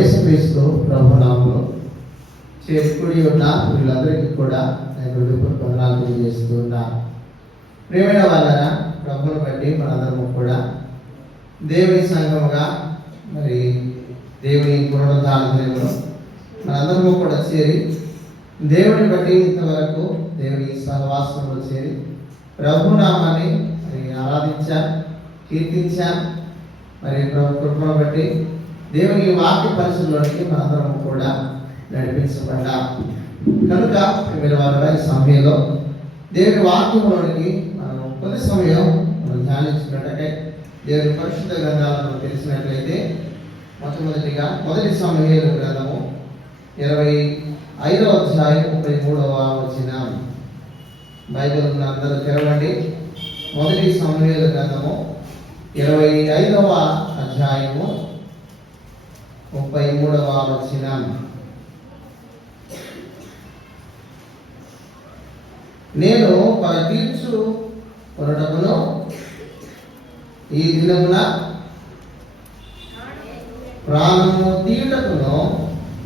యేసుక్రీస్తు ప్రభునామములో చేర్చుకుని ఉన్న వీళ్ళందరికీ కూడా నేను హృదయపూర్వక వందనాలు తెలియజేస్తూ ఉన్నా. ప్రియమైన వాళ్ళరా, ప్రభువును బట్టి మనందరము కూడా దేవుని సంఘముగా మరి దేవుని పునరుద్ధానంలో మనందరము కూడా చేరి దేవుని బట్టి ఇంతవరకు దేవుని సహవాసంలో చేరి ప్రభునామాన్ని మరి ఆరాధించాం, కీర్తించాం. మరి కృపను బట్టి దేవుని వాక్య పరిస్థితుల్లోనికి మనందరం కూడా నడిపించబడ్డాం. కనుక మీరు వారి సమయంలో దేవుని వాక్యంలోనికి మనం కొద్ది సమయం మనం ధ్యానించినట్లయితే దేవుని పరిశుద్ధ గ్రంథాలను తెలిసినట్లయితే మొట్టమొదటిగా మొదటి సమూయేలు గ్రంథము 25వ అధ్యాయం 33వ వచనం. బైబిల్ అందరూ తెరవండి. మొదటి సమూయేలు గ్రంథము 25వ అధ్యాయము 33వ వచనం. నేను తీర్చు కొరటకును ఈ దినమున ప్రాణము తీయుటకును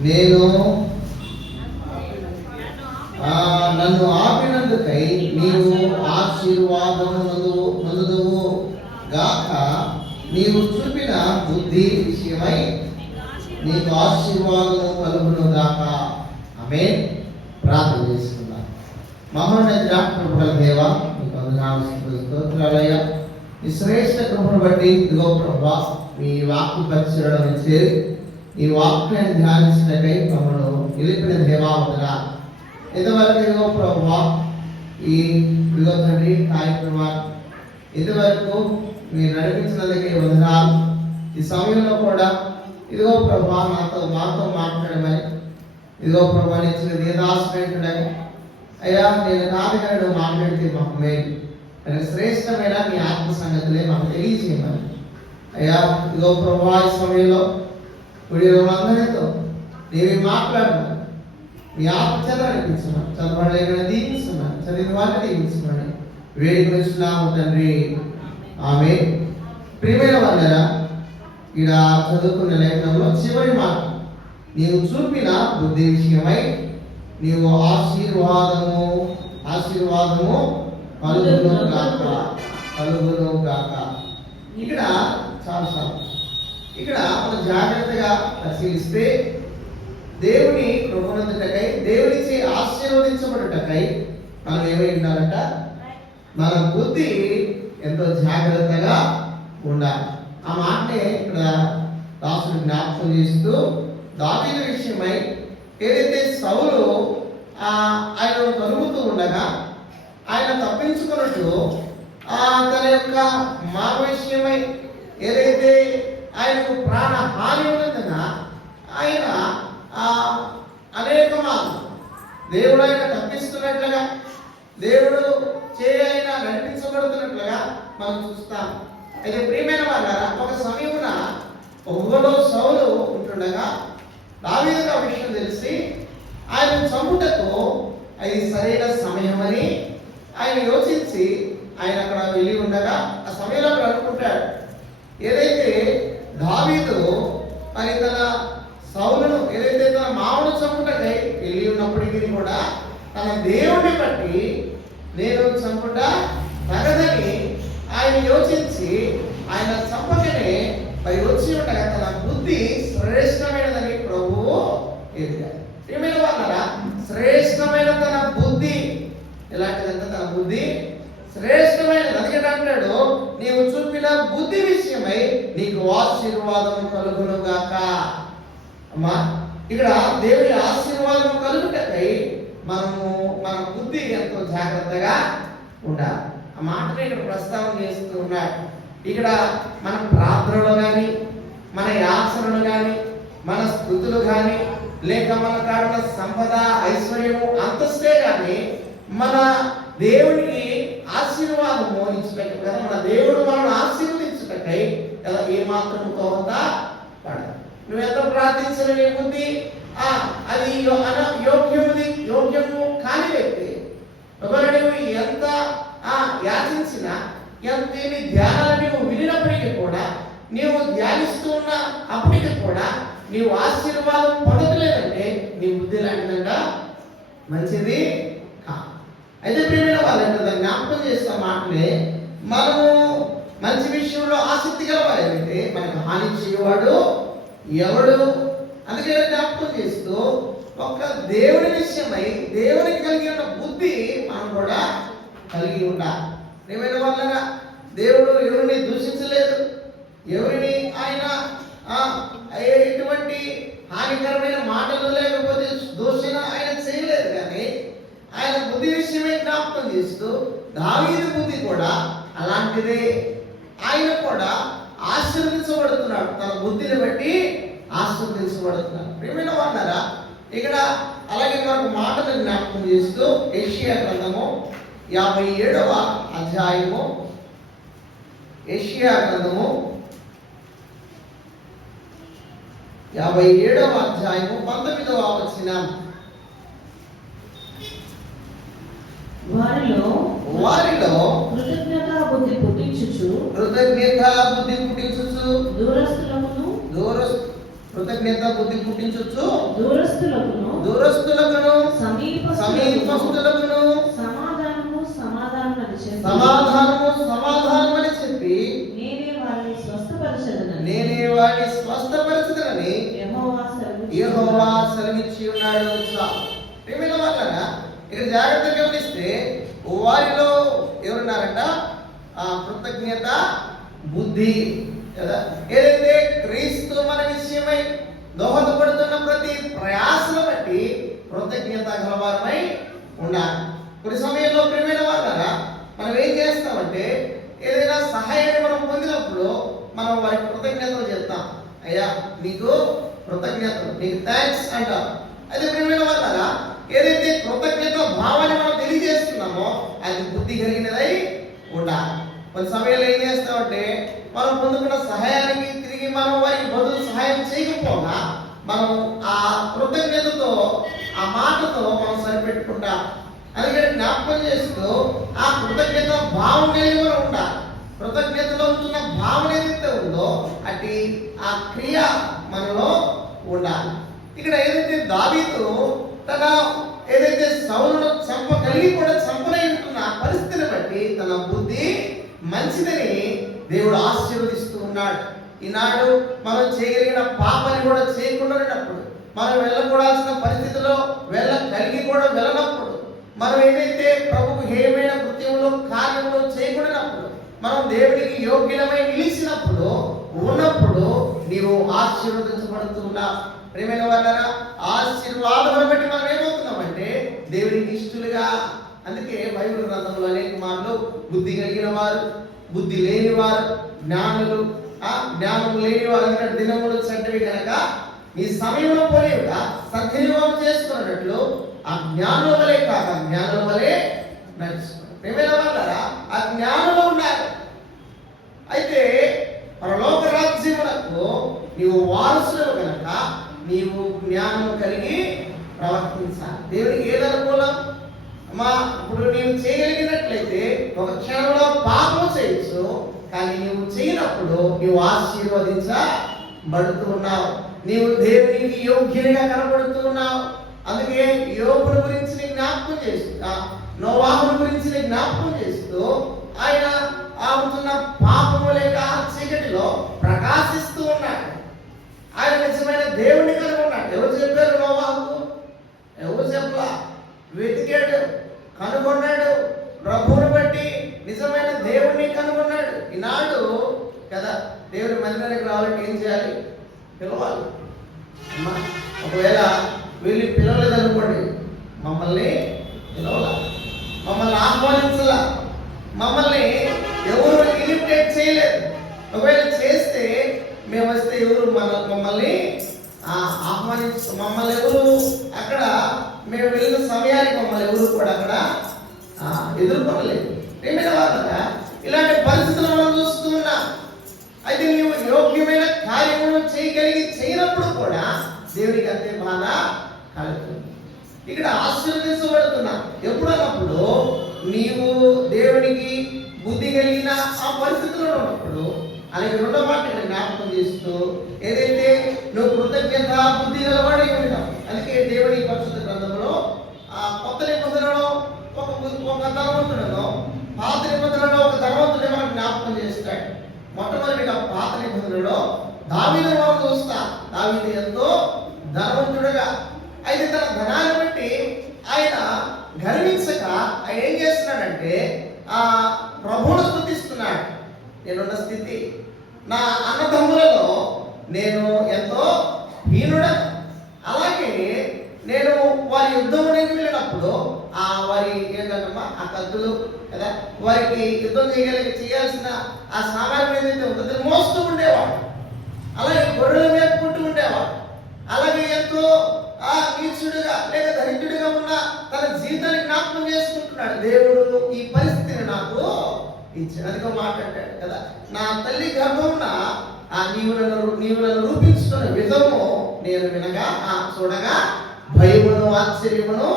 నేను నన్ను ఆపినందుకై నీవు ఆశీర్వాదము నందుదువు గాక. నీవు చూపిన బుద్ధి విషయమై నీకు ఆశీర్వాదము కలుగును గాక. ఆమేన్. ప్రార్థన చేసుకుందాం. మహోన్నతుడా, కృపగల దేవా, నీకు వందనాలు స్తోత్రాలయ్యా. ఈ శ్రేష్ఠ కృపను బట్టి ఇదిగో ప్రభువా, మీ వాక్కు పరిచయం చేరి ఈ వాక్యాన్ని ధ్యానించినకై మమ్మల్ని నిలిపిన దేవా వందనాలు. ఇంతవరకు ఇదిగో ప్రభువా, ఈ ఇదిగో తండ్రి కార్యక్రమాలు ఇంతవరకు మీరు నడిపించినందుకే వందనాలు. ఈ సమయంలో కూడా ఇదిగో ప్రభువా మాతో మాట్లాడమని ఇదిగో ప్రభా ఇచ్చిన దీదాశ్రయించడని అయ్యా, నేను కాదు కానీ నువ్వు మాట్లాడితే మాకు మేలు. శ్రేష్టమైన మీ ఆత్మ సంగతులే మాకు తెలియజేయమని అయ్యా, ఇదిగో ప్రభా ఈ సమయంలో అందరితో నీవి మాట్లాడమని మీ ఆత్మ నడిపించమని, చదవలేని దీవిస్తున్నాను, చదివిన వాళ్ళని దీవించమని వేడుకొస్తున్నాము తండ్రి. ఆమేన్. ప్రియమైన వాళ్ళరా, ఇక్కడ చదువుకున్న లేఖనంలో చివరి మాట, నీవు చూపిన బుద్ధి విషయమై నీవు ఆశీర్వాదము కలుగును గాక. ఇక్కడ చాలా ఇక్కడ మనం జాగ్రత్తగా పరిశీలిస్తే దేవుని కృపణతకై, దేవునిచే ఆశీర్వదించబడుటకై మనం ఏమై ఉండాలంట, మన బుద్ధి ఎంతో జాగ్రత్తగా ఉండాలి. ఆ మాటనే ఇక్కడ దాసుడు జ్ఞాపకం చేస్తూ దావీదు విషయమై ఏదైతే సౌలు ఆయన కలుగుతూ ఉండగా ఆయన తప్పించుకున్నట్టు తన యొక్క మామ విషయమై ఏదైతే ఆయనకు ప్రాణ హాని ఉన్నదన్నా ఆయన అనేక మార్లు దేవుడు ఆయన తప్పిస్తున్నట్లుగా, దేవుడు ఆయన నడిపించబడుతున్నట్లుగా మనం చూస్తాం. అయితే ప్రియమైన వాళ్ళారా, ఒక సమయమున ఊహలో సౌలు ఉంటుండగా దావీదుకు ఆ విషయం తెలిసి ఆయన చంపుటకు అది సరైన సమయమని ఆయన యోచించి ఆయన అక్కడ వెళ్ళి ఉండగా ఆ సమయంలో అక్కడ అనుకుంటాడు, ఏదైతే దావీదు మరి తన సౌలును ఏదైతే తన మామను చంపుటకై వెళ్ళి ఉన్నప్పటికీ కూడా తన దేవుడిని బట్టి నేను చంపుట తగదని ఆయన యోచించి ఆయన చంపకనే మరి వచ్చి ఉండగా తన బుద్ధి శ్రేష్టమైనదని ప్రభువు ఎదిగారు. ఏమైనా వాళ్ళరా, శ్రేష్టమైన తన బుద్ధి ఎలాంటిదంటే తన బుద్ధి శ్రేష్టమైనది. అందుకే అంటాడు, నీవు చూపిన బుద్ధి విషయమై నీకు ఆశీర్వాదం కలుగును గాక. అమ్మా, ఇక్కడ దేవుని ఆశీర్వాదం కలుగుటకై మన బుద్ధి ఎంతో జాగ్రత్తగా ఉండాలి. ఆ మాటని ఇక్కడ ప్రస్తావన చేస్తూ ఉన్నాడు. ఇక్కడ మన ప్రార్థనలు కానీ, మన యాసనలు కానీ, మన స్థుతులు కానీ, లేక మన కారణ సంపద, ఐశ్వర్యము, అంతస్తే కానీ మన దేవునికి ఆశీర్వాదము ఇచ్చినట్టు కదా, మన దేవుడు మనల్ని ఆశీర్వదించుటకై కదా ఏ మాత్రం తోత పడదు. నువ్వు ఎంత ప్రార్థించిన నీ బుద్ధి అది యోగ్యము కాని వ్యక్తి. ఒకవేళ నువ్వు ఎంత యాచించినా, ఎంతేమి ధ్యానాలు నువ్వు వినినప్పటికీ కూడా, నీవు ధ్యానిస్తూ ఉన్న అప్పటికి కూడా నీవు ఆశీర్వాదం పొందలేదంటే నీ బుద్ధి లాంటిదంగా మంచిది కాదు. అయితే ప్రియమైన వాళ్ళంటే జ్ఞాపకం చేస్తున్న మాటలే, మనము మంచి విషయంలో ఆసక్తి గలవారైతే మనకు హాని చేయవాడు ఎవడు. అందుకే జ్ఞాపకం చేస్తూ ఒక దేవుని విషయమై దేవునికి కలిగిన బుద్ధి మనం కూడా కలిగి ఉండాలి. ప్రియమైన వాళ్ళగా దేవుడు ఎవరిని దూషించలేదు, ఎవరిని ఆయన ఎటువంటి హానికరమైన మాటలు లేకపోతే దూషణ ఆయన చేయలేదు. కానీ ఆయన బుద్ధి విషయమే జ్ఞాపకం చేస్తూ దావీదు బుద్ధి కూడా అలాంటిదే. ఆయన కూడా ఆశీర్వదించబడుతున్నాడు, తన బుద్ధిని బట్టి ఆశీర్వదించబడుతున్నాడు. ప్రియమైన వాళ్ళారా, ఇక్కడ అలాగే మనకు మాటలు జ్ఞాపకం చేస్తూ యెషయా గ్రంథము 57వ అధ్యాయము, యెషయా గ్రంథము 57వ అధ్యాయము 19వ వచనం. వారిలో కృతజ్ఞతా బుద్ధి పుట్టించుచు కృతజ్ఞత బుద్ధి పుట్టించొచ్చు దూరస్తులకును సమీపస్తులకును సమాధానము అని చెప్పి నేనే వారిని స్వస్థపరచదనని యెహోవా సెలవిచ్చి ఉన్నాడు. ప్రియమైన వాళ్ళారా, ఇక్కడ జాగ్రత్తగా గమనిస్తే వారిలో ఎవరున్నారంట? కృతజ్ఞత బుద్ధి కదా. ఏదైతే క్రీస్తు మన విషయమై దోహదపడుతున్న ప్రతి ప్రయాసను బట్టి కృతజ్ఞత గలవారమై ఉండాలి. కొన్ని సమయంలో ప్రియమైన వాళ్ళారా, మనం ఏం చేస్తామంటే ఏదైనా సహాయాన్ని మనం పొందినప్పుడు మనం వారికి కృతజ్ఞతలు చెప్తాం. అయ్యా నీకు కృతజ్ఞతలు, నీకు థ్యాంక్స్ అంటాం. అయితే ప్రియమైన వాళ్ళారా, ఏదైతే కృతజ్ఞత భావాన్ని మనం తెలియజేస్తున్నామో అది బుద్ధి కలిగినదై ఉండాలి. కొన్ని సమయంలో ఏం చేస్తామంటే మనం పొందుకున్న సహాయానికి తిరిగి మనం వారికి బదులు సహాయం చేయకపోగా మనం ఆ కృతజ్ఞతతో ఆ మాటతో మనం సరిపెట్టుకుంటాం. అందుకని జ్ఞాపకం చేస్తూ ఆ కృతజ్ఞత భావం కలిగి మనం ఉండాలి. కృతజ్ఞతలో ఉంటున్న భావన ఏదైతే ఉందో అటు ఆ క్రియ మనలో ఉండాలి. ఇక్కడ ఏదైతే దావీదు తన ఏదైతే సౌలును చంపగలిగి కూడా చంపలై ఉంటున్న పరిస్థితిని బట్టి తన బుద్ధి మంచిదని దేవుడు ఆశీర్వదిస్తూ ఉన్నాడు. ఈనాడు మనం చేయగలిగిన పాపాన్ని కూడా చేయకుండా ఉన్నప్పుడు, మనం వెళ్ళకూడాల్సిన పరిస్థితిలో కలిగి కూడా వెళ్ళనప్పుడు, మనం ఏదైతే ప్రభుకు హేయమైన కృత్యములు కార్యములు చేయకూడనప్పుడు, మనం దేవునికి యోగ్యమై నిలిచినప్పుడు ఉన్నప్పుడు నీవు ఆశీర్వదించబడుతున్నావు. ప్రియమైన వాళ్ళారా, ఆశీర్వాదం బట్టి మనం ఏమవుతున్నామంటే దేవునికి ఇష్టలుగా. అందుకే బైబిల్ గ్రంథంలో అనేక మార్లు బుద్ధి కలిగిన వారు, బుద్ధి లేని వారు, జ్ఞానులు, జ్ఞానం లేని వారు అన్నట్టు దినములు చెడ్డవి కనుక నీ సమయంలో పోలేవుగా సద్వినియోగం చేసుకున్నట్లు ఆ జ్ఞానుల వలె కాక జ్ఞానుల వలె నడుచుకోండి. ప్రియమైన వాళ్ళారా, ఆ జ్ఞానులు ఉన్నారు. అయితే పరలోక రాజ్యములకు నీవు వారసులు కనుక నీవు జ్ఞానం కలిగి ప్రవర్తించాలి. దేవునికి ఏది అనుకూలం? ఇప్పుడు నీవు చేయగలిగినట్లయితే ఒక క్షణంలో పాపం చేయొచ్చు, కానీ నీవు చేయనప్పుడు నీవు ఆశీర్వదించబడుతూ ఉన్నావు. నీవు దేవునికి యోగ్యునిగా కనబడుతూ ఉన్నావు. అందుకే యోబుని గురించి జ్ఞాపకం చేస్తూ, నోవాహుని గురించి జ్ఞాపకం చేస్తూ ఆయన ఆగుతున్న పాపము లేక చీకటిలో ప్రకాశిస్తూ ఉన్నాడు. ఆయన నిజమైన దేవుణ్ణి కనుగొన్నాడు. ఎవరు చెప్పారు? నోవాహుకు ఎవరు చెప్పలా, వెతికాడు, కనుగొన్నాడు. ప్రభువుని బట్టి నిజమైన దేవుణ్ణి కనుగొన్నాడు. ఈనాడు కదా దేవుని మందిరానికి రావాలంటే ఏం చేయాలి? పిలవాలి. ఒకవేళ వీళ్ళు పిలవలేదు అనుకోండి, మమ్మల్ని పిలవాల, మమ్మల్ని ఆహ్వానించాల, మమ్మల్ని ఎవరు ఇన్విటేట్ చేయలేదు. ఒకవేళ చేస్తే మేము వస్తే ఎవరు మమ్మల్ని మమ్మల్ని ఎవరు అక్కడ మేము వెళ్ళిన సమయానికి మమ్మల్ని ఎవరు కూడా అక్కడ ఎదుర్కొనలేదు. ఏమైనా వాళ్ళగా ఇలాంటి పరిస్థితులు మనం చూస్తూ ఉన్నాం. అయితే నీవు యోగ్యమైన కార్యములు చేయనప్పుడు కూడా దేవుడికి అంతే బాధ కలుగుతుంది. ఇక్కడ ఆశీర్వదించబడుతున్నా ఎప్పుడన్నప్పుడు నీవు దేవునికి బుద్ధి కలిగిన ఆ పరిస్థితుల్లో ఉన్నప్పుడు అలాగే రెండో మాట ఇక్కడ జ్ఞాపకం చేస్తూ ఏదైతే నువ్వు కృతజ్ఞత బుద్ధి గలవాడై ఉంటావు. అందుకే దేవుని పరిశుద్ధ గ్రంథంలో ఆ కొత్త నిబంధనలో ఒక ధనవంతుడను, పాత నిబంధనలో ఒక ధనవంతుడే మనకు జ్ఞాపకం చేస్తాడు. మొట్టమొదటిగా పాత నిబంధనలో దావీదు మనం చూస్తా. దావీదు ఎంతో ధనవంతుడుగా, అయితే తన ధనాన్ని బట్టి ఆయన గర్వించక ఆయన ఏం చేస్తున్నాడంటే ఆ ప్రభువును స్తుతిస్తున్నాడు. నేనున్న స్థితి, నా అన్నదమ్ములలో నేను ఎంతో హీనుడను. అలాగే నేను వారి యుద్ధం వెళ్ళినప్పుడు ఆ వారి ఏంటంటమ్మా ఆ కత్తులు కదా, వారికి యుద్ధం చేయాల్సిన ఆ సామాగ్రి ఏదైతే ఉంటుందో మోస్తూ ఉండేవాడు. అలాగే గొర్రెలు మేపుకుంటూ ఉండేవాడు. అలాగే ఎంతో నీచుడుగా లేక దరిద్రుడిగా ఉన్న తన జీవితాన్ని జ్ఞాపకం చేసుకుంటున్నాడు. దేవుడు ఈ పరిస్థితిని నాకు ఇచ్చాడు. అదిగో మాట్లాడాడు కదా, నా తల్లి గర్భమున నీవు నన్ను రూపించుకున్న విధము నేను వినగా చూడగా భయమును ఆశ్చర్యమును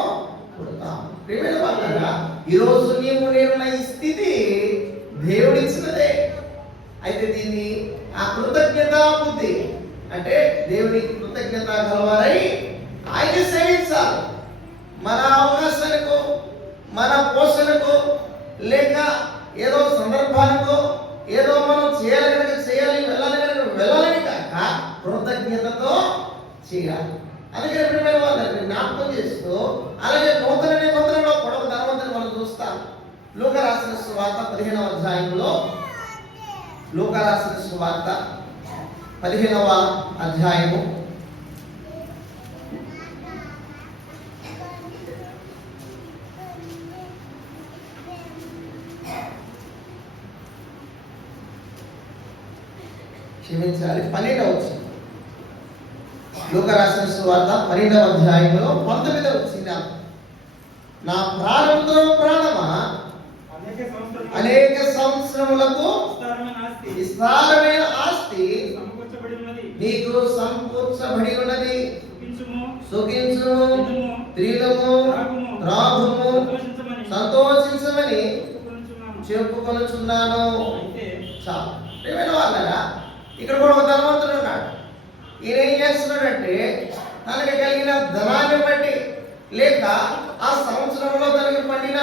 పుడతాను. ప్రియమైన వాళ్ళారా, ఈరోజు నేనున్న ఈ స్థితి దేవుడిచ్చినదే. అయితే దీన్ని ఆ కృతజ్ఞత బుద్ధి అంటే దేవునికి కృతజ్ఞత గలవారై ఆయన సేవించాలి. మన అవకాశాలకు, మన పోషణకు, లేక ఏదో సందర్భాలకు ఏదో మనం చేయాలి వెళ్ళాలని కాక కృతజ్ఞతతో చేయాలి. అందుకే ప్రియమైన వాళ్ళని జ్ఞాపకం చేస్తూ అలాగే నూతన నిబంధనలో పొడవ ధనవంతుని మనం చూస్తాం. లూకా రాసిన సువార్త 15వ అధ్యాయంలో, లూకా రాసిన సువార్త 15వ అధ్యాయము 12వ వచనం. లూకా రాసిన సువార్త 12వ అధ్యాయంలో 19వ వచనం. నా ప్రాణమా అనేక సంవత్సరములకు విస్తారమైన ఆస్తి నీకు సమకూర్చబడి ఉన్నది. సుఖించుము, త్రిలము, త్రాగుము, సంతోషించమని చెప్పుకొనుచున్నాను. చాలు. ప్రియమైన వాళ్ళరా, ఇక్కడ కూడా ఒక ధనవంతుడు ఉన్నాడు. ఈయన ఏం చేస్తున్నాడంటే తనకి కలిగిన ధనాన్ని బట్టి లేక ఆ సంవత్సరంలో తనకి పండిన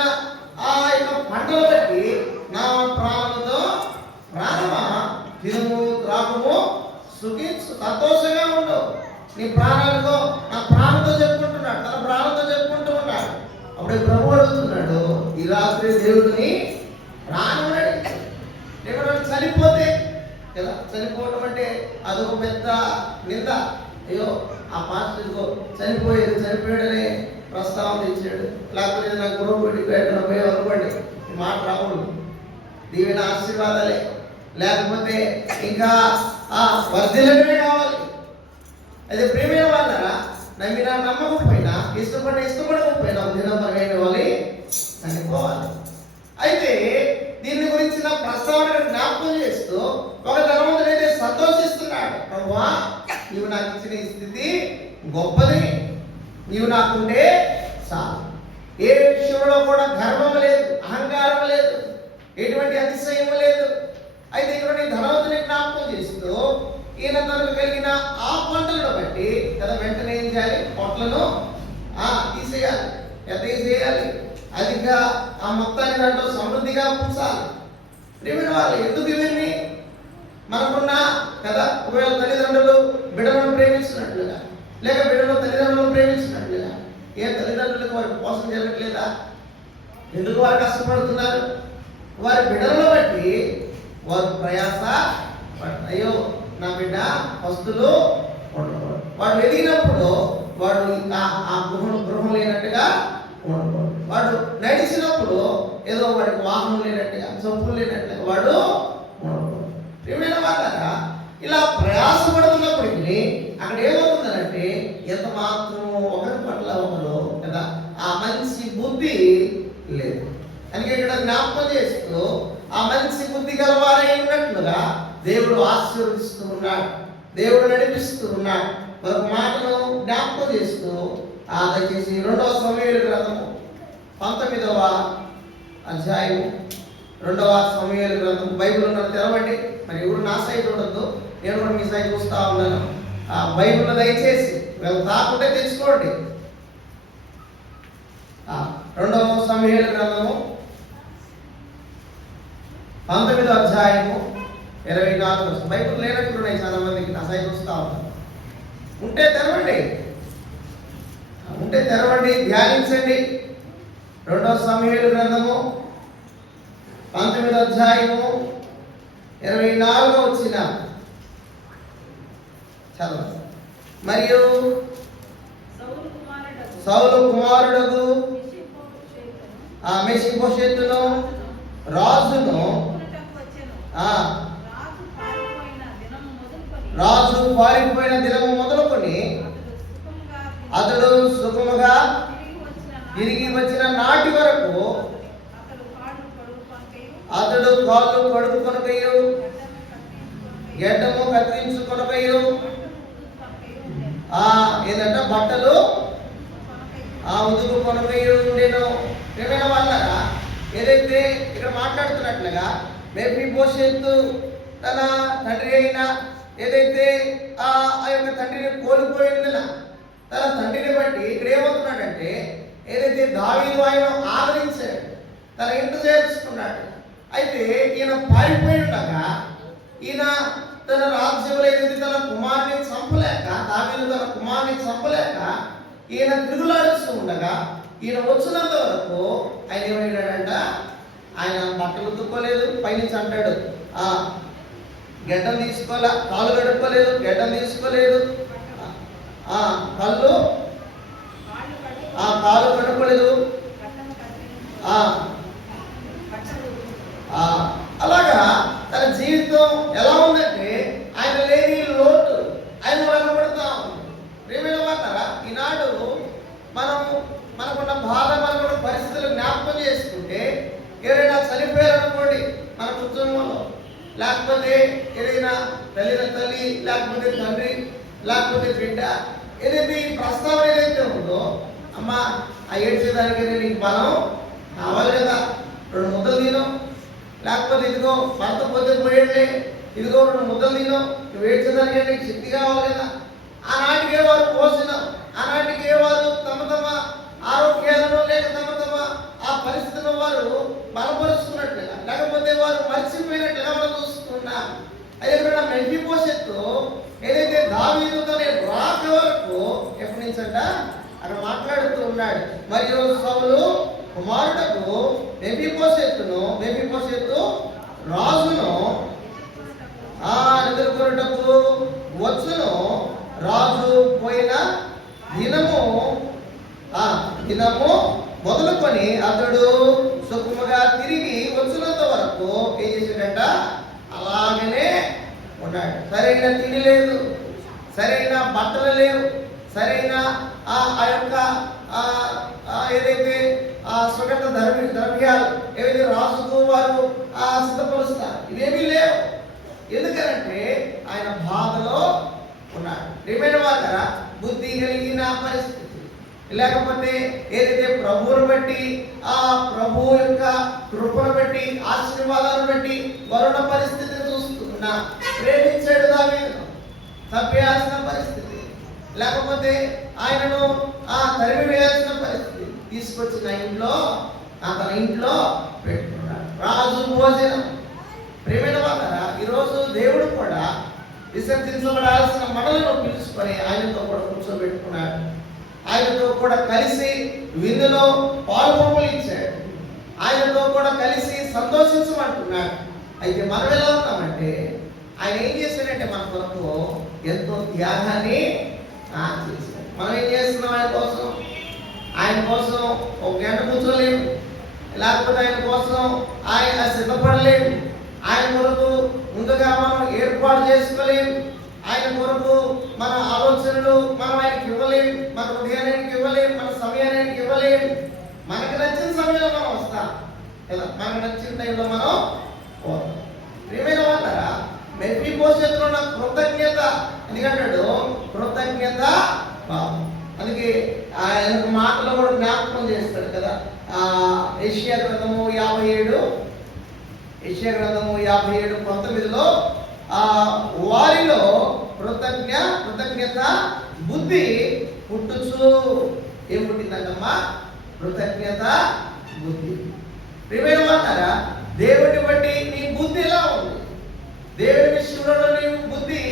ఆ యొక్క పంటలు బట్టి నా ప్రాణమా తిరుము, త్రాగుము, సుఖించు, సంతోషంగా ఉండు. నీ ప్రాణాలతో నా ప్రాణంతో చెప్పుకుంటున్నాడు, తన ప్రాణంతో చెప్పుకుంటూ ఉన్నాడు. అప్పుడు ప్రభు అడుగుతున్నాడు, ఈ రాత్రి దేవుడిని ప్రాణం దేవుడు చనిపోతే కదా, చనిపోవడం అంటే అదొక పెద్ద నింద. అయ్యో ఆ పాస్టర్ చనిపోయాడనే ప్రస్తావన ఇచ్చాడు, లేకపోతే నా గురువు పెట్టి పోయావు అనుకోండి, ఈ మాట రాకూడదు. దీవెన ఆశీర్వాదాలే, లేకపోతే ఇంకా వర్ధిల్లడమే కావాలి. అయితే ప్రేమైన వాళ్ళరా, నమ్మినా నమ్మకపోయినా, ఇష్టపడకపోయినా దినపరమైన వాళ్ళు చనిపోవాలి. అయితే దీని గురించిన ప్రస్తావన జ్ఞాపకం చేస్తూ ఒక ధనవంతుడు అయితే సంతోషిస్తున్నాడు. ప్రభువా, నీవు నాకు ఇచ్చిన ఈ స్థితి గొప్పది, నీవు నాకుంటే చాలు. ఏ విషయంలో కూడా గర్వం లేదు, అహంకారం లేదు, ఎటువంటి అతిశయం లేదు. అయితే ఇక్కడ ధనవంతుని జ్ఞాపకం చేస్తూ ఈయన తనకు కలిగిన ఆ పంటలను బట్టి కదా వెంటనే ఏం చేయాలి, పొట్లను తీసేయాలి, తీసేయాలి. అదిగా ఆ మొత్తాన్ని దాంట్లో సమృద్ధిగా ఉంచాలి. ప్రియమైన వాళ్ళు ఎందుకు ఇవన్నీ మనకున్న కదా, ఒకవేళ తల్లిదండ్రులు బిడ్డలను ప్రేమించినట్లుగా లేక బిడ్డలు తల్లిదండ్రులను ప్రేమించినట్లుగా ఏ తల్లిదండ్రులకు వారి కోసం జరగట్లేదా? ఎందుకు వారు కష్టపడుతున్నారు? వారి బిడ్డలను బట్టి వారు ప్రయాస అయ్యో నా బిడ్డ వస్తువులు వాడు ఎదిగినప్పుడు వాడు ఆ గృహం లేనట్టుగా ఉండకూడదు. వాడు నడిచినప్పుడు ఏదో వాడికి వాహనం లేనట్టుగా, చెప్పులు లేనట్టుగా వాడు ఉండకూడదు. ప్రియమైన వాళ్ళగా ఇలా ప్రయాసపడుతున్నప్పటికీ అక్కడ ఏమవుతుందంటే ఎంత మాత్రం ఒకరి పట్ల ఒకరు కదా ఆ మంచి బుద్ధి లేదు. అందుకే ఇక్కడ జ్ఞాపకం చేస్తూ ఆ మంచి బుద్ధి గలవారై ఉన్నట్లుగా దేవుడు ఆశీర్వదిస్తూ ఉన్నాడు, దేవుడు నడిపిస్తూ ఉన్నాడు. మరొక మాటను జ్ఞాపకం చేస్తూ దయచేసి 2వ సమూయేలు గ్రంథము 19వ అధ్యాయం రెండవ సమూయేలు గ్రంథం. బైబిల్ ఉన్నది తెరవండి. మరి ఎవరు నా సైట్ ఉండదు, నేను కూడా మీ సైట్ చూస్తా ఉన్నాను. ఆ బైబిల్ దయచేసి వీళ్ళు తాకుంటే తెచ్చుకోండి. రెండవ సమూయేలు గ్రంథము 19వ అధ్యాయము 24. బైబిల్ లేనట్టున్నాయి చాలా మందికి, నా సైట్ చూస్తా ఉన్నాను. ఉంటే తెరవండి, ధ్యానించండి. రెండవ సమూయేలు గ్రంథము 19వ అధ్యాయము 24వ వచ్చిన చదవండి. మరియు సౌలు కుమారుడగు మెషీబోషెతును రాజు పారిపోయిన దినము మొదలుకొని అతడు సుఖముగా తిరిగి వచ్చిన నాటి వరకు అతడు కాళ్ళు కడుక్కొనకయు గడ్డము కత్తిరించుకొనకయు ఏదంటే బట్టలు ఉదుకుకొనకయు ఉండెను. ఏమైనా వాళ్ళరా ఏదైతే ఇక్కడ మాట్లాడుతున్నట్లుగా మెఫీబోషెతు తన తండ్రి అయిన ఏదైతే ఆ యొక్క తండ్రిని కోల్పోయిందిన తన తండ్రిని బట్టి ఇక్కడ ఏమవుతున్నాడంటే ఏదైతే దావీదు ఆయన ఆదరించాడు, తన ఇంటి చేర్చుకున్నాడు. అయితే ఈయన పారిపోయి ఉండగా ఈయన తన రాజ్యంలో ఏదైతే తన కుమారుని చంపలేక, దావీదు తన కుమారుని చంపలేక ఈయన తిరుగులాడుతూ ఉండగా ఈయన వచ్చినంత వరకు ఆయన ఏమైనాడంట, ఆయన బట్టలు ఉతుక్కోలేదు. పైనుంచి అంటాడు గడ్డం తీసుకోలే, కాళ్ళు కడుక్కోలేదు, గడ్డం తీసుకోలేదు, కాళ్ళు కడుక్కోలేదు. అలాగా తన జీవితం ఎలా ఉందంటే ఆయన లేని లోటు ఆయన కనబడతా ఉంది. ప్రియమైన వాళ్ళారా, ఈనాడు మనకున్న బాధ, మనకున్న పరిస్థితులు జ్ఞాపకం చేసుకుంటే ఎవరైనా చనిపోయారనుకోండి మన కుటుంబంలో, లేకపోతే ఏదైనా తల్లి, లేకపోతే తండ్రి, లేకపోతే బిడ్డ, ఏదైతే ఈ ప్రస్తావన ఏదైతే ఉందో, అమ్మ ఆ ఏడ్చేదానికైనా నీకు బలం కావాలి కదా, 2 ముద్దలు తిను, లేకపోతే ఇదిగో భర్త పోతే పోయేళ్ళే, ఇదిగో 2 ముద్దలు తిను, నువ్వు ఏడ్చేదానికైనా నీకు శక్తి కావాలి కదా. ఆనాటికే వారు పోషణం, ఆనాటికే వారు తమ ఆరోగ్యాలను లేక తమ ఆ పరిస్థితుల్లో వారు బలపరుచుకున్నట్లుగా, లేకపోతే వారు మర్చిపోయినట్లుగా మనం చూస్తున్నాం. అదే మెఫీబోషెతు ఏదైతే దావీదు తన రాక వరకు ఎప్పటి నుంచి అంట అక్కడ మాట్లాడుతూ ఉన్నాడు. మరియు సౌలు కుమారుడకు మెఫీబోషెతు రాజును ఎదుర్కొనుటకు వచ్చును. రాజు పోయిన దినము మొదలుకొని అతడు సుఖముగా తిరిగి వచ్చినంత వరకు ఏం చేశాడంట, అలాగనే ఉన్నాడు. సరైన తిండి లేదు, సరైన బట్టలు లేవు, సరైన ఆ యొక్క ఏదైతే సుగంధ ద్రవ్యాలు ఏవైతే రాజుకు వారు సిద్ధపరుస్తారు, ఇవేమీ లేవు. ఎందుకనంటే ఆయన బాధలో ఉన్నాడు. ప్రియమైన వాళ్ళ బుద్ధి కలిగిన పరిస్థితి, లేకపోతే ఏదైతే ప్రభువును బట్టి ఆ ప్రభు యొక్క కృపను బట్టి ఆశీర్వాదాలను బట్టి వరుణ పరిస్థితిని చూస్తున్నా ప్రేమించాడు దావీదును, తప్పేయాల్సిన పరిస్థితి, లేకపోతే ఆయనను తరిమి వేయాల్సిన పరిస్థితి తీసుకొచ్చి తన ఇంట్లో పెట్టుకున్నాడు. రాజు భోజనం. ప్రేమైన వాళ్ళ ఈరోజు దేవుడు కూడా విసర్జించబడాల్సిన మనలను పిలుచుకొని ఆయనతో కూడా కూర్చోబెట్టుకున్నాడు. ఆయనతో కూడా కలిసి విందులో పాల్పొంపులిచ్చాడు. ఆయనతో కూడా కలిసి సంతోషించమంటున్నాడు. అయితే మనం ఎలా ఉన్నామంటే ఆయన ఏం చేశాడంటే మన కొరకు ఎంతో త్యాగాన్ని చేశాడు. మనం ఏం చేస్తున్నాం ఆయన కోసం ఒక గంట కూర్చోలేము, లేకపోతే ఆయన కోసం ఆయన సిద్ధపడలేము, ఆయన కొరకు ముందుగా మనం ఏర్పాటు చేసుకోలేము, ఆయన కొరకు మన ఆలోచనలు మనం ఆయనకి ఇవ్వలేము, మన హృదయానికి ఇవ్వలేము, మన సమయానికి ఇవ్వలేము. మనకు నచ్చిన సమయంలో మనం వస్తాం కదా, మనకు నచ్చిన టైంలో మనం పోతాం. ప్రియమైన వాళ్ళారా, మెఫీబోషెతులో ఉన్న కృతజ్ఞత ఎందుకంటాడు, కృతజ్ఞత భావం. అందుకే ఆయన మాటలో కూడా జ్ఞాపకం చేస్తాడు కదా, యెషయా గ్రంథము 57 యెషయా గ్రంథము 57:19లో వారిలో కృతజ్ఞత బుద్ధి పుట్టుచు. ఏం పుట్టిందంటమ్మా? కృతజ్ఞత బుద్ధి. ప్రియమైనవారా, దేవుడిని బట్టి నీ బుద్ధి ఎలా ఉంది? దేవుడి విషయంలో నీ బుద్ధి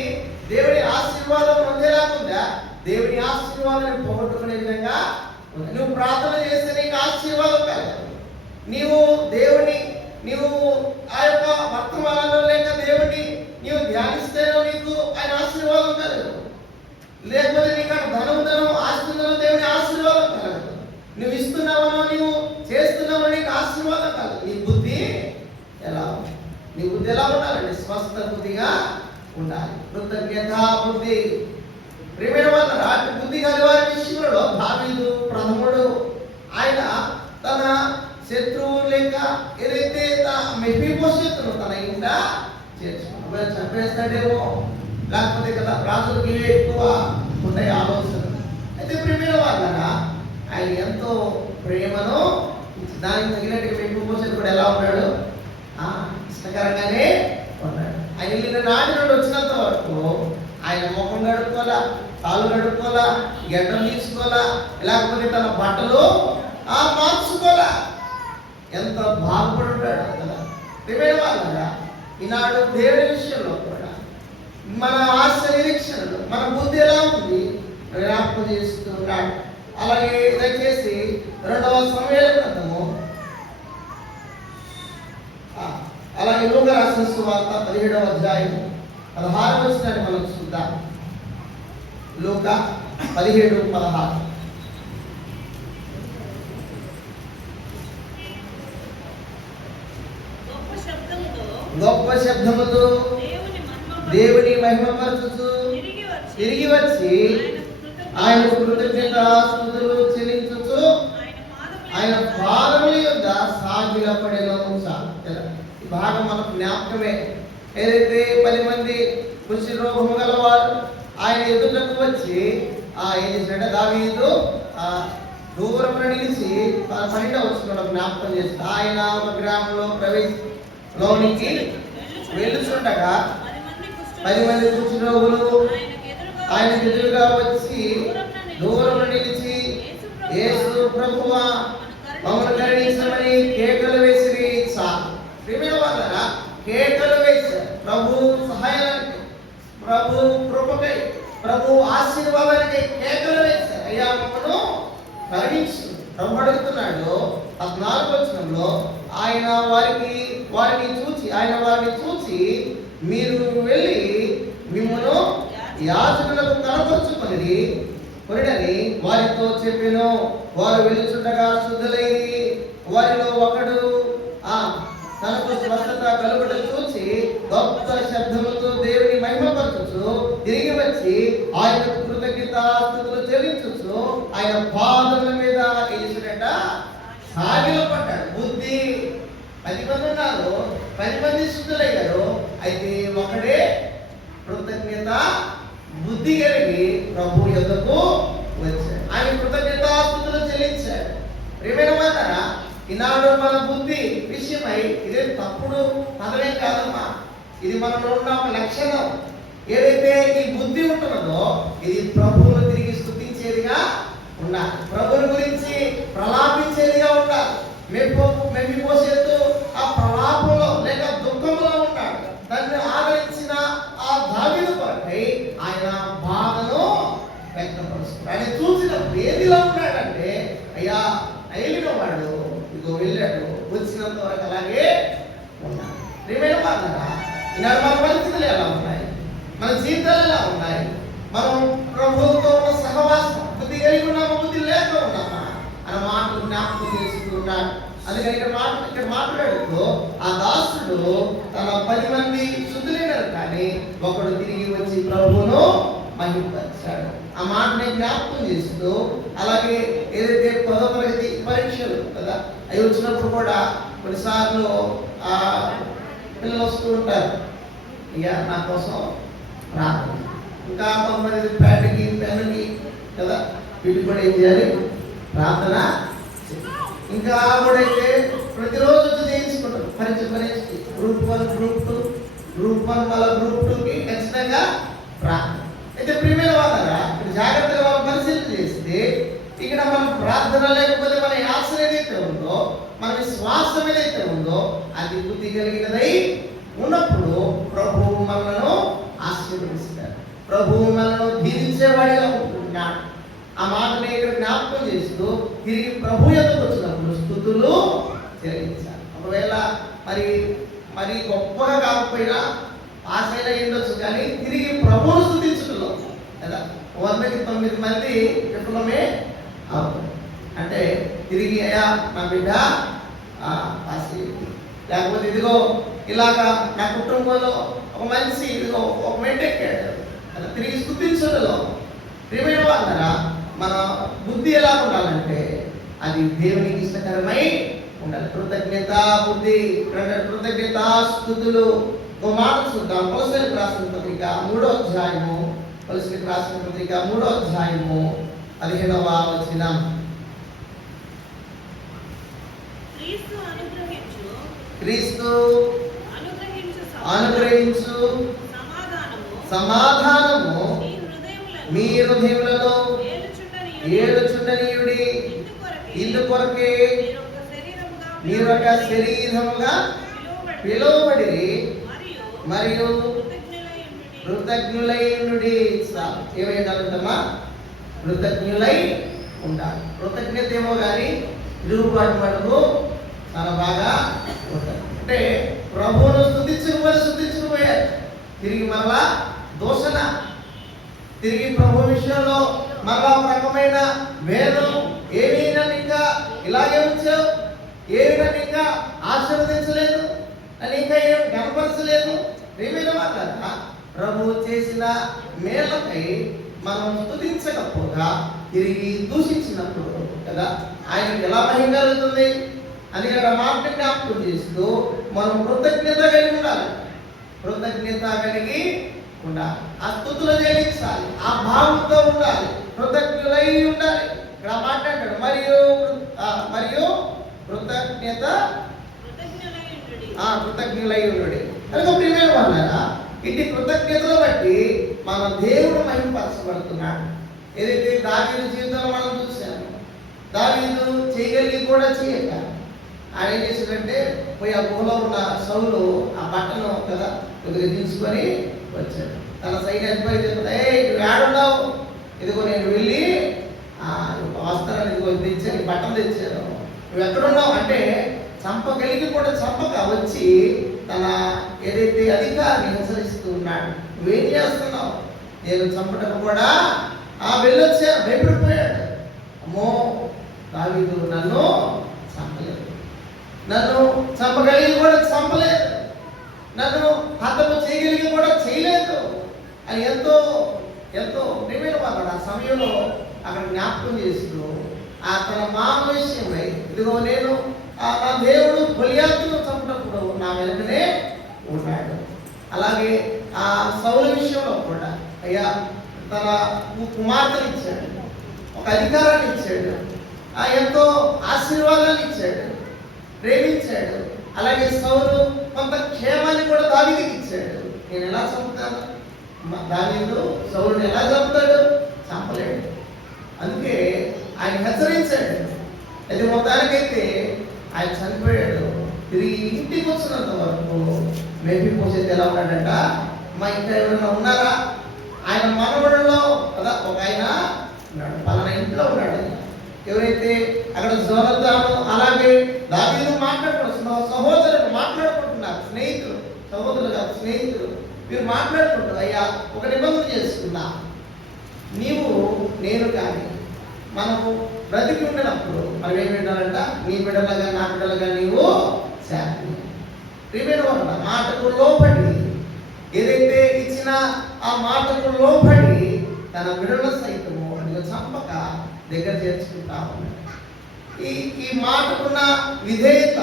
దేవుని ఆశీర్వాదం పొందేలా ఉందా? దేవుని ఆశీర్వాదాన్ని పోగొట్టుకునే విధంగా నువ్వు ప్రార్థన చేస్తే నీకు ఆశీర్వాదం కలగదు. నీవు ఆ యొక్క వర్తమానంలో లేక దేవుడిని నీవు ధ్యానిస్తేనో నీకు ఆయన ఆశీర్వాదం కలగదు. లేకపోతే నీకు ధనం ఆస్తుందనో దేవుని ఆశీర్వాదం కలగదు. నువ్వు ఇస్తున్నావనో నీవు చేస్తున్నావో నీకు ఆశీర్వాదం కలగదు. నీ బుద్ధి ఎలా ఉంది? నీ బుద్ధి ఎలా ఉండాలండి? స్వస్థ బుద్ధిగా ఉండాలి. కృతజ్ఞత బుద్ధి. ప్రియమైన వాళ్ళ బుద్ధి కలిగిన వారి విషయంలో దావీదు ప్రథముడు. ఆయన తన శత్రువు లేక ఏదైతే మెఫీబోషెతును తన ఇంట చేర్చుకున్నాడు. చంపేస్తాడేమో, లేకపోతే కదా రాజులకి ఎక్కువ ఉంటాయి ఆలోచన. అయితే ప్రియమైన వాళ్ళ ఆయన ఎంతో ప్రేమను దానికి తగినట్టుగా మెఫీబోషెతు కూడా ఎలా ఉన్నాడు? ఇష్టకరంగానే ఉన్నాడు. ఆయన వెళ్ళిన నాటి నుండి వచ్చినంత వరకు ఆయన ముఖం గడుపుకోవాలా, కాళ్ళు గడుపుకోవాలా, గడ్డం తీసుకోవాలా, లేకపోతే తన బట్టలు మార్చుకోవాలా. ఎంత బాగుపడి ఉంటాడు కదా. ప్రియమైన వాళ్ళ ఈనాడు దేవుడి విషయంలో కూడా మన ఆశ నిరీక్షణలు, మన బుద్ధి ఎలా ఉంది జ్ఞాపకం చేస్తున్నాడు. అలాగే దయచేసి 2వ సమూయేలు గ్రంథము, అలాగే లూకా రాసిన సువార్త 17వ అధ్యాయం 16వ వచనాన్ని మనం చూద్దాం. లూకా 17:16. గొప్ప శబ్దముతో దేవుని మహిమపరచుచు తిరిగి వచ్చి ఆయనకు కృతజ్ఞతాస్తుతులు చెల్లించుచు ఆయన పాదముల యొద్ద సాగిలపడెను. ఈ భాగం మనకు జ్ఞాపకమే. ఏదైతే 10 మంది కుష్ఠ రోగము గలవారు ఆయన ఎదుటకు వచ్చి ఏం చేసినట్టే దావీదు దూరంలో నిలిచి 12వ వచనంలో జ్ఞాపకం చేస్తాడు. ఆయన ఒక గ్రామంలో లోనికి వెళ్ళుచుండగా 10 మంది కుష్ఠ రోగులు ఆయనకు ఎదురుగా వచ్చి దూరంలో నిలిచి, యేసు ప్రభువా మమ్మల్ని కరుణించమని కేకలు వేసిరి. ప్రియమైన వాళ్ళ కేకలు వేశారు ప్రభు సహాయానికి, ప్రభు కృపకై, ప్రభు ఆశీర్వాదానికి కేకలు వేశారు. అయ్యా మమ్మను కరుణించు ప్రభు అడుగుతున్నాడు. 14వ వచనంలో ఆయన వారిని చూచి మీరు వెళ్ళి మిమ్మను యాజకులకు కనపరుచుకొనిడి వారితో చెప్పెను. వారు వెళ్ళుచుండగా శుద్ధులైరి. వారిలో ఒకడు తనకు స్వస్థత కలుగుట చూసి గొప్ప శబ్దముతో దేవుని మహిమపరచుచు తిరిగి వచ్చి ఆయన కృతజ్ఞతాస్తుతులు చెల్లించుచు ఆయన పాదముల మీద వేసినట సాగిలపడ్డాడు. బుద్ధి 10 మంది ఉన్నారు, 10 మంది శుద్ధులయ్యారు. అయితే ఒకడే కృతజ్ఞత బుద్ధి కలిగి ప్రభు యొద్దకు వచ్చాడు. ఆయన కృతజ్ఞతాస్తుతులు చెల్లించాడు. ప్రియమైన వారా, ఈనాడు మన బుద్ధి విషయమై ఇదే తప్పుడు పదమే కాదమ్మా. ఇది మనలో ఉన్న ఒక లక్షణం. ఏదైతే ఈ బుద్ధి ఉంటున్నదో ఇది ప్రభువును తిరిగి స్తుతించేదిగా ఉండాలి. ప్రభువుని గురించి ప్రలాపించేదిగా ఉండాలి. మెఫీబోషెతు ఆ ప్రలాపంలో లేక దుఃఖంలో ఉన్నాడు. దాన్ని ఆదరించిన ఆ దావీదు కొరకై ఆయన బాధను వ్యక్తపరుస్తున్నాడు. ఆయన చూసినప్పుడు ఏదిలో ఉన్నాడంటే, అయ్యా అయిన వాడు ఇదిగో వెళ్ళాడు, వచ్చినంత వరకు అలాగే ఉన్నాడు. ప్రియమైన వాళ్ళరా, ఈనాడు మన పరిస్థితులు ఎలా ఉన్నాయి, మన జీవితాలు ఎలా ఉన్నాయి, మనం ప్రభువుతో ఉన్న సహవాసం బుద్ధి కలిగి ఉన్నామా, బుద్ధి లేక ఉన్నామా అన్న మాటలు జ్ఞాపకం చేసుకుంటున్నాడు. అందుకని ఇక్కడ మాట్లాడుతూ ఆ దాసుడు తన 10 మంది శుద్ధులైనారు, కానీ ఒకడు తిరిగి వచ్చి ప్రభువును మహిమపరిచాడు. ఆ మాటని జ్ఞాపకం చేస్తూ, అలాగే ఏదైతే 10వ తరగతి పరీక్షలు కదా అవి వచ్చినప్పుడు కూడా కొన్నిసార్లు పిల్లలు వస్తూ ఉంటారు, ఇక నా కోసం ప్రార్థన. ఇంకా కొంతమంది ప్యాడ్కి పెన్నుకి కదా వీటికి కూడా ఏం చేయాలి, ప్రార్థన. ఇంకా ఆవిడైతే ప్రతిరోజు వచ్చి చేయించుకుంటారు పరీక్ష గ్రూప్ 1 గ్రూప్ 2 గ్రూప్ 1 మళ్ళీ గ్రూప్ 2కి ఖచ్చితంగా ప్రార్థన. అయితే ప్రియమైన వాళ్ళరా ఇక్కడ జాగ్రత్తగా మనం పరిశీలన చేస్తే ఇక్కడ మన ప్రార్థన లేకపోతే మన యాసన ఏదైతే ఉందో మన విశ్వాసం ఏదైతే ఉందో అది బుద్ధి కలిగినదై ఉన్నప్పుడు ప్రభువు మనలను ఆశీర్వదిస్తారు, ప్రభువు మనలను దీవించేవాడిగా ఉంటున్నాడు. ఆ మాటని ఇక్కడ జ్ఞాపకం చేస్తూ తిరిగి ప్రభు ఎదుకు వచ్చినప్పుడు స్తుతులు చెల్లించాలి. ఒకవేళ మరి గొప్పగా కాకపోయినా ఆశైనా ఉండొచ్చు, కానీ తిరిగి ప్రభువును స్తుతించడంలో కదా 109 మంది విఫలమే అవుతుంది. అంటే తిరిగి అయ్యా నా బిడ్డ లేకపోతే ఇదిగో ఇలాగా నా కుటుంబంలో ఒక మనిషి ఇదిగో ఒక మెట్టెక్కాడు అలా తిరిగి స్తుతించడంలో ప్రియమైన వాళ్ళరా మన బుద్ధి ఎలా ఉండాలంటే అది దేవునికి ఇష్టకరమై ఉండాలి. కృతజ్ఞత బుద్ధి, కృతజ్ఞత స్తుతులు. ఒక మాట చూద్దాం. కొలస్సీలకు రాసిన పత్రిక 3వ అధ్యాయము, కొలస్సీలకు రాసిన పత్రిక 3వ అధ్యాయము 15వ వచనం. క్రీస్తు అనుగ్రహించు సమాధానము మీ హృదయములలో ఏలుచుండనీయుడి. ఇందుకొరకే మీరు ఒక శరీరముగా పిలువబడి మరియు కృతజ్ఞులై ఉండుడి. ఏమైందంటమ్మా? కృతజ్ఞులై ఉండాలి. కృతజ్ఞత ఏమో కానీ తిరుగుబాటు మటుకు చాలా బాగా ఉంటుంది. అంటే ప్రభువును స్తుతించకపోయారు, తిరిగి మరలా దోషణ, తిరిగి ప్రభు విషయంలో మరలా ఒక రకమైన వేదం. ఏమైనా ఇంకా ఇలాగే ఉంచావు, ఏమైనా ఇంకా ఆశీర్వదించలేదు అని ఇంకా ఏం కనపరచలేదు. ఏమైనా మాట్లాడతా ప్రభు చేసిన మేలకై మనం స్తుతించకపోగా తిరిగి దూషించినప్పుడు కదా ఆయనకు ఎలా భయం కలుగుతుంది అని ఇక్కడ మాట జ్ఞాపకం చేస్తూ మనం కృతజ్ఞత కలిగి ఉండాలి. కృతజ్ఞత కలిగి ఉండాలి, ఆ స్తుతులు చెల్లించాలి, ఆ భావంతో ఉండాలి, కృతజ్ఞులై ఉండాలి. ఇక్కడ మాట్లాడాడు మరియు కృతజ్ఞులై ఉండు. కనుక ప్రియమైన వాళ్ళారా ఇట్టి కృతజ్ఞతలు బట్టి మన దేవుడు మహిమపరచబడుతున్నాడు. ఏదైతే దావీదు జీవితంలో మనం చూసాము, దావీదు చేయగలిగి కూడా చేయక ఆయన ఏం చేశాడంటే పోయి ఆ గుహలో ఉన్న సౌలు ఆ బట్టను కదా కొద్దిగా దించుకొని వచ్చాడు. తన సైన్య అధిపతి చెప్తే నువ్వు ఏడున్నావు, ఇదిగో నేను వెళ్ళి వస్త్రాన్ని ఇదిగో తెచ్చాను, బట్టలు తెచ్చాను, నువ్వు ఎక్కడున్నావు అంటే చంపగలిగి కూడా చంపక వచ్చి తన ఏదైతే అధికారిని హెచ్చరిస్తూ ఉన్నాడు. నువ్వేం చేస్తున్నావు? నేను చంపటం కూడా వెళ్ళొచ్చాను. భయపడిపోయాడు. అమ్మో దావీదు నన్ను చంపలేదు, నన్ను చంపగలిగి కూడా చంపలేదు, నన్ను హతము చేయగలిగి కూడా చేయలేదు అని ఎంతో ఎంతో ప్రేమైన వాళ్ళు ఆ సమయంలో అక్కడ జ్ఞాపకం చేస్తూ తన మామ విషయమై ఇదిగో నేను నా దేవుడు గొలియాతును చంపినప్పుడు నా వెనుకనే ఉన్నాడు. అలాగే ఆ సౌలు విషయంలో కూడా అయ్యా తన కుమార్తెను ఇచ్చాడు, ఒక అధికారాన్ని ఇచ్చాడు, ఎంతో ఆశీర్వాదాన్ని ఇచ్చాడు, ప్రేమించాడు. అలాగే సౌలు కొంత క్షేమాన్ని కూడా దావీదుకి ఇచ్చాడు. నేను ఎలా చంపుతాను? దావీదు సౌలుని ఎలా చంపుతాడు? చంపలేడు. అందుకే ఆయన హెచ్చరించాడు. అయితే మొత్తానికైతే ఆయన చనిపోయాడు. తిరిగి ఇంటికి వచ్చినంత వరకు మేబీపోసేది ఎలా ఉన్నాడంట, మా ఇంకా ఎవరైనా ఉన్నారా? ఆయన మనవడిలో కదా ఒక ఆయన ఉన్నాడు, పలానా ఇంట్లో ఉన్నాడు. ఎవరైతే అక్కడ జోనతాను అలాగే దావీదు మాట్లాడుకుంటున్నారు, సహోదరులు మాట్లాడుకుంటున్నారు, స్నేహితులు, సహోదరులు కాదు స్నేహితులు, మీరు మాట్లాడుకుంటారు. అయ్యా ఒక నిబంధన చేసుకున్నా, నీవు నేను కానీ మనము బ్రతికి ఉండినప్పుడు మనం ఏం పెట్టాలంట, నీ బిడ్డలుగా నా బిడ్డలుగా నీవు శాంతి ప్రియమైన వాళ్ళ మాటకు లోపడి ఏదైతే ఇచ్చిన ఆ మాటకు లోపడి తన బిడ్డల సైతము అందులో చంపక దగ్గర చేర్చుకుంటా ఉన్నాడు. ఈ మాటకున్న విధేయత,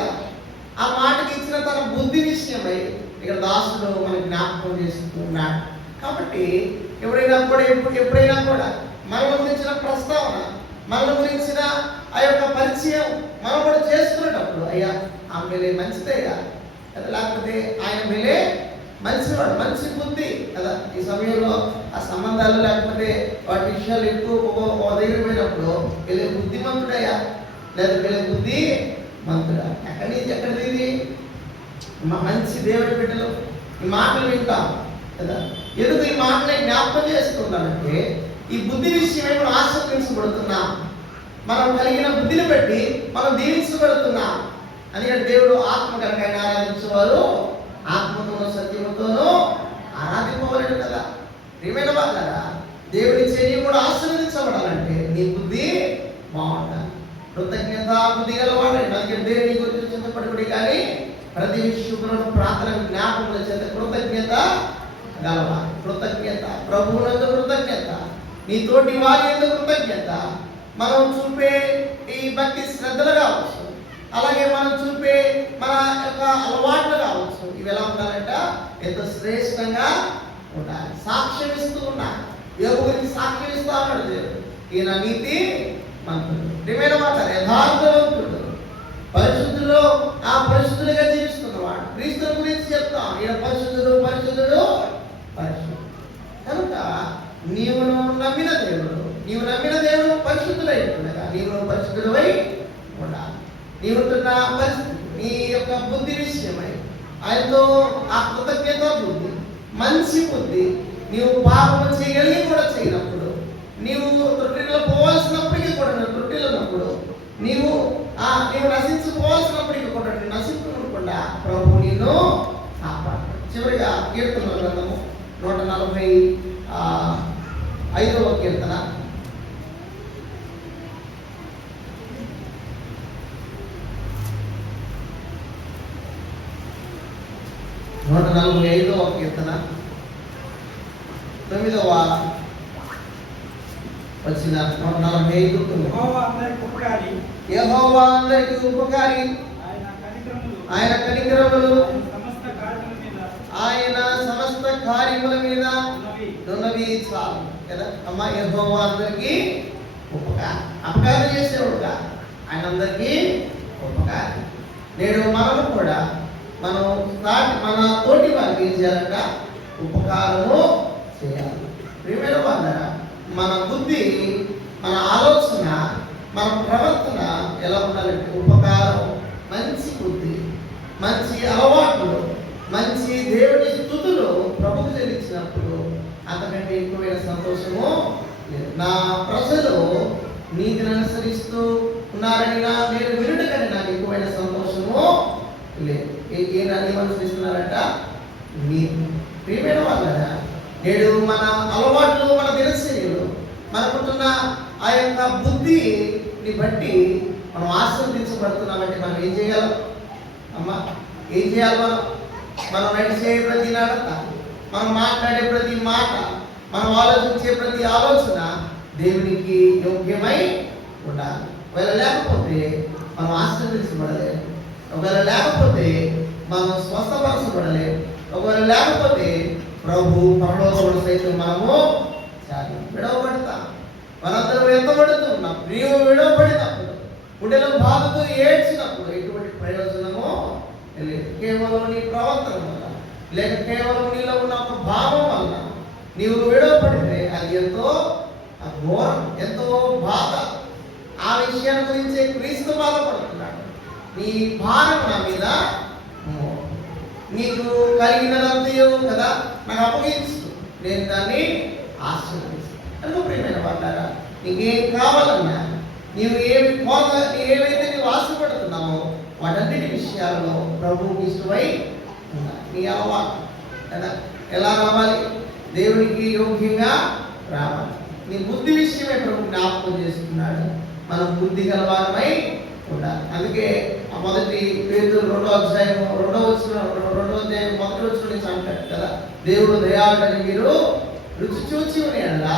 ఆ మాటకి ఇచ్చిన తన బుద్ధి విషయమై ఇక్కడ దాసుడు మనకి జ్ఞాపకం చేస్తున్నాడు. కాబట్టి ఎప్పుడైనా కూడా మనం ఇచ్చిన ప్రస్తావన మన గురించిన ఆ యొక్క పరిచయం మనం కూడా చేసుకునేటప్పుడు, అయ్యా ఆ మేలే మంచిదయ్యా కదా, లేకపోతే ఆయన మేలే మంచివాడు, మంచి బుద్ధి కదా. ఈ సమయంలో ఆ సంబంధాలు లేకపోతే వాటి విషయాలు ఎక్కువ పోయినప్పుడు వీళ్ళ బుద్ధిమంతుడయ్యా లేదా వీళ్ళ బుద్ధి మంతుడా, ఎక్కడిది ఇది మంచి దేవుడి బిడ్డలు ఈ మాటలు వింటాం కదా. ఎందుకు ఈ మాటని జ్ఞాపకం చేస్తున్నానంటే ఈ బుద్ధి విషయమే మనం ఆశీర్వదించబడుతున్నాం, మనం కలిగిన బుద్ధిని బట్టి మనం దీవించబడుతున్నాం అని దేవుడు ఆత్మ కనుక ఆయన ఆరాధించేవారు ఆత్మతోనూ సత్యముతోనూ ఆరాధింపవలేడు కదా. ప్రియమైన వాళ్ళారా, దేవుడిచ్చే నీవు కూడా ఆశీర్వదించబడాలంటే నీ బుద్ధి బాగుండాలి. కృతజ్ఞత బుద్ధి గలవాడు అందుకే దేవుని గురించి చింతపడుకుడి కానీ ప్రతి విషయంలో ప్రార్థన జ్ఞాపకముల చేత కృతజ్ఞత గలవా. కృతజ్ఞత ప్రభువునందు కృతజ్ఞత, నీ తోటి వారి యందు కృతజ్ఞత, మనం చూపే ఈ భక్తి శ్రద్ధలు కావచ్చు, అలాగే మనం చూపే మన యొక్క అలవాట్లు కావచ్చు, ఇవి ఎలా ఉండాలంట ఎంతో శ్రేష్టంగా ఉండాలి. సాక్ష్యం ఇస్తూ ఉన్నాడు, యోగు గురించి సాక్ష్యం ఇస్తా ఉన్నాడు దేవుడు. ఈయన నీతి మంత్రుడు, ప్రియమైన మాట యథార్థవంతుడు, పరిశుద్ధులు ఆ పరిశుద్ధులుగా జీవిస్తున్నవాడు. క్రీస్తు గురించి చెప్తాం, ఈయన పరిశుద్ధుడు పరిశుద్ధుడు పరిశుద్ధుడు. కనుక నీవు నమ్మిన దేవుడు పరిశుద్ధులై ఉంటుండగా నీవు పరిశుద్ధులై ఉండాలి. నీవుంటున్న పరిస్థితి నీ యొక్క బుద్ధి విషయమై ఆయనతో ఆ కృతజ్ఞత బుద్ధి, మంచి బుద్ధి, నీవు పాపం చేయగలిగి కూడా చేయనప్పుడు, నీవు తొట్టిలో పోవాల్సినప్పటికీ కూడా తొట్టిలో ఉన్నప్పుడు, నీవు నశించుకోవాల్సినప్పటికీ కూడా నశించుకోకుండా ప్రభు నిన్ను కాపాడు. చివరిగా కీర్తనల గ్రంథము 145వ కీర్తన 145వ కీర్తన 9వ వచ్చిన 145. యెహోవా అందరికి ఉపకారి, ఆయన కనికరములు ఆయన సమస్త కార్యముల మీద ఉన్నవి చాలు కదా. అమ్మ యెహోవా అందరికి అపకారం చేసేవాడుగా, ఆయన అందరికీ ఉపకారి. నేడు మనము కూడా మన తోటి వారికి ఏం చేయాలంట, ఉపకారము చేయాలి. ప్రియమైన వాళ్ళారా, మన బుద్ధి, మన ఆలోచన, మన ప్రవర్తన ఎలా ఉండాలంటే ఉపకారం, మంచి బుద్ధి, మంచి అలవాట్లు, మంచి దేవుడి స్తుతులు ప్రభుకు చెల్లించినప్పుడు అంతకంటే ఎక్కువైన సంతోషము లేదు. నా ప్రజలు నీతిని అనుసరిస్తూ ఉన్నారని నేను వినుట కానీ నాకు ఎక్కువైన సంతోషము లేదు. ఏమని అనుసరిస్తున్నారంట నీతి. ప్రియమైన వాళ్ళరా, నేడు మన అలవాట్లు, మన దినచర్యలు, మనకుంటున్న ఆ యొక్క బుద్ధిని బట్టి మనం ఆశీర్వదించబడుతున్నామంటే మనం ఏం చేయగలం అమ్మా? ఏం చేయాలి? మనం నడిచే ప్రతి నడత, మనం మాట్లాడే ప్రతి మాట, మనం ఆలోచించే ప్రతి ఆలోచన దేవునికి యోగ్యమై ఉండాలి. ఒకవేళ లేకపోతే మనం ఆశీర్వదించబడలేము, ఒకవేళ లేకపోతే మనం స్వస్థపరచబడలేము, ఒకవేళ లేకపోతే ప్రభు పరలోకములో సైతం మనము విడవబడతాం. మనందరం ఎత్తబడుతున్నాం. నీవు విడవబడినప్పుడు, గుండెలో బాధతో ఏడ్చినప్పుడు ఎటువంటి ప్రయోజనము లేదు. కేవలం నీ ప్రవర్తన వల్ల, లేక కేవలం నీలో ఉన్న ఒక భావం వల్ల నీవు విడవబడితే అది ఎంతో ఘోరం, ఎంతో బాధ. ఆ విషయాన్ని గురించి క్రీస్తు బాధపడుతున్నాడు. నీ భారం నా మీద, నీకు కలిగినదంతయో కదా నాకు అప్పగించు, నేను దాన్ని ఆశీర్వదిస్తాను. అందుకు ప్రియమైన వాళ్ళారా, నీకేం కావాలన్నా, ఏవైతే నీవు ఆశపడుతున్నావో వాటన్నిటి విషయాల్లో ప్రభువుకి ఇష్టమై ఉండాలి. నీ అలవాటు కదా ఎలా రావాలి? దేవునికి యోగ్యంగా రావాలి. నీ బుద్ధి విషయమే ప్రభు జ్ఞాపకం చేస్తున్నాడు. మనం బుద్ధి గలవారమై ఉండాలి. అందుకే ఆ మొదటి పేతురు 2వ అధ్యాయం 2వ వచనం 1వ వచనం నుంచి అంటాడు కదా, దేవుడు దయాళుడని మీరు రుచి చూచి ఉన్నాడా,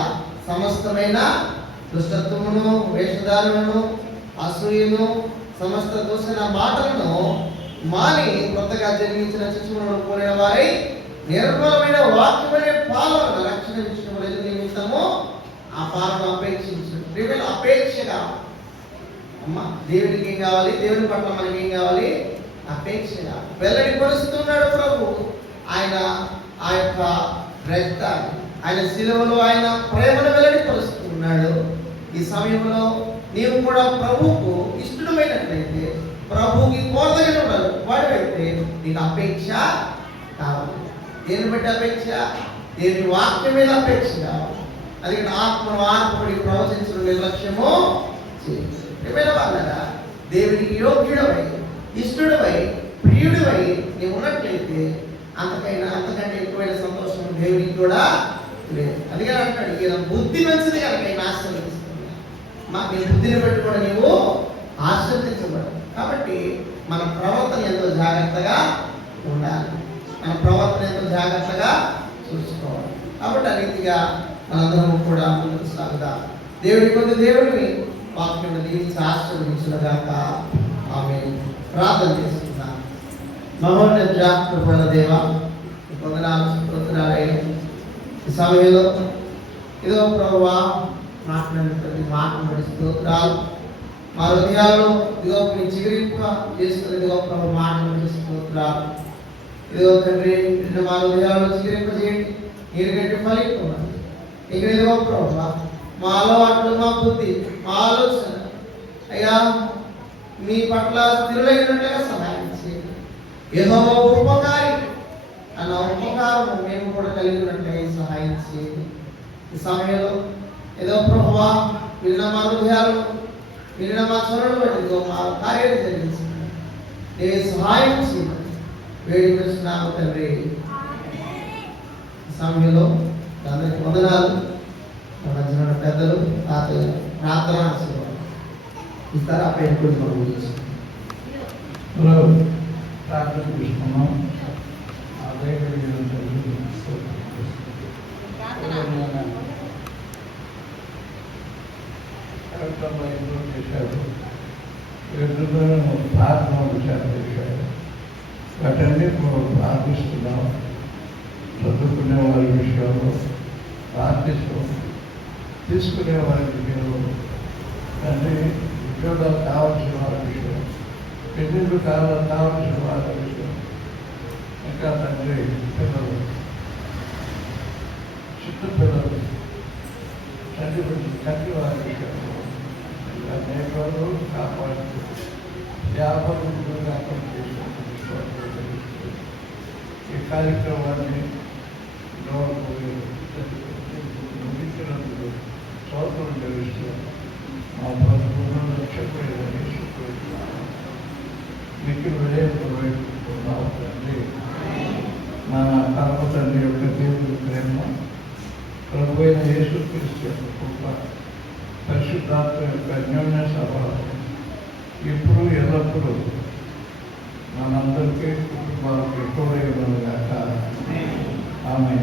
సమస్తమైన దుష్టత్వమును, వేషధారణను, అసూయను, సమస్త దోషణ మాటలను మాని కొత్తగా జన్మించిన శిశువులను కోరిన వారి నిర్మలమైన వాక్యమనే పాలన రక్షణ విషయంలో నిమిత్తము ఆ పాలన అపేక్షించు. ప్రియమైన అపేక్షగా అమ్మ దేవునికి ఏం కావాలి, దేవుని పట్ల మనకి ఏం కావాలి? అపేక్షగా వెల్లడి పరుస్తున్నాడు ప్రభు. ఆయన ఆ యొక్క రక్తాన్ని, ఆయన శిలువలో ఆయన ప్రేమను వెల్లడి పరుస్తున్నాడు. ఈ సమయంలో నీవు కూడా ప్రభువుకు ఇష్టమైనట్లయితే, ప్రభువుకి కోరదగిన వాడివైతే నీకు అపేక్ష కావాలి. దేని బట్టి అపేక్ష? దేవుని వాక్యం మీద అపేక్ష కావాలి. అది ఆత్మను ఆత్మడి ప్రవచించడం నిర్లక్ష్యము ఏమైనా వాళ్ళరా, దేవునికి యోగ్యుడవై, ఇష్టడువై, ప్రియుడివై నీవు ఉన్నట్లయితే అంతకంటే ఎక్కువైన సంతోషం దేవునికి కూడా లేదు. అందుకని అంటాడు, ఈయన బుద్ధి మంచిది కనుక ఈయన ఆశీర్వదిస్తుంది. నీ బుద్ధిని బట్టి కూడా నీవు ఆశీర్వదించబడవు. కాబట్టి మన ప్రవర్తన ఎంతో జాగ్రత్తగా ఉండాలి. మన ప్రవర్తన ఎంతో జాగ్రత్తగా చూసుకోవాలి. కాబట్టి ఆ రీతిగా మనందరం కూడా ముందుకు సాగుదాం. దేవుడిని వాక్యం దీవించి ఆశీర్వదించుగాక. ఆమె ప్రార్థన చేసుకుందాం. మహోన్నత కృపల దేవ, వందనాలు స్తోత్రాలయ్యా. ఈ సమయంలో ఇదో ప్రభువా మాట్లాడిన ప్రతి మాటను బట్టి స్తోత్రాలు. మా హృదయాల్లో ఇదిగో మీ చిగురింప చేస్తున్న ఇదిగో ప్రభు మాటను బట్టి స్తోత్రాలు. ఇదిగో తండ్రి, మా హృదయాల్లో చిగురింప చేయండి. ఎందుకంటే ఫలింపమని ఇక్కడ ఇదిగో ప్రభు మా అలవాట్లు, మా బుద్ధి, మా ఆలోచన అయ్యా మీ పట్ల స్థిరులైనట్లుగా సహాయం చేయండి. యెహోవా ఉపకారి అన్న ఉపకారం మేము కూడా కలిగినట్లుగా సహాయం చేయండి. ఈ సమయంలో ఏదో ప్రభువా విన్న మా హృదయాలు, విన్న మా స్వరలు బట్టి మా కార్యాలు జరిగించండి. నేను సహాయం చేయండి. వేడుకొస్తున్నాము తండ్రి. ఈ సమయంలో అందరికి వందనాలు. మధ్యన పెద్దలు తాతలు ప్రార్థన ఇస్తారా? పైన కూడా మనం ప్రార్థన చేసుకున్నాం. చేశారు, ప్రార్థన చేశారు. వాటన్ని ప్రార్థిస్తున్నాం. చదువుకునే వారి విషయంలో ప్రార్థిస్తాం. తీసుకునే వారి విషయంలో తండ్రి, ఉద్యోగాలు కావాల్సిన వారి విషయం, పెళ్ళిళ్ళు కావాల్సిన వారి విషయం, ఇంకా తండ్రి పిల్లలు, చిన్న పిల్లలు, తండ్రి వారి విషయంలో అనేకలు కాపాడుతూ వ్యాపారులు వ్యాపారం చేసుకుంటూ ఈ కార్యక్రమాన్ని ముగించినందుకు సోదరులు తెలుస్తూ మా ప్రభుత్వం లక్ష్యపోయేదని మీకు విజయపూర్వకున్నావు తండ్రి. మన కర్మ తండ్రి యొక్క దేవుడి ప్రేమ, ప్రభు అయిన యేసుక్రీస్తు యొక్క కృప, పరిశుద్ధాత్మ యొక్క అన్యోన్య సభావం ఇప్పుడు ఎల్లప్పుడూ మనందరికీ కుటుంబాలకు ఎక్కువగా ఉన్నగాక. ఆమె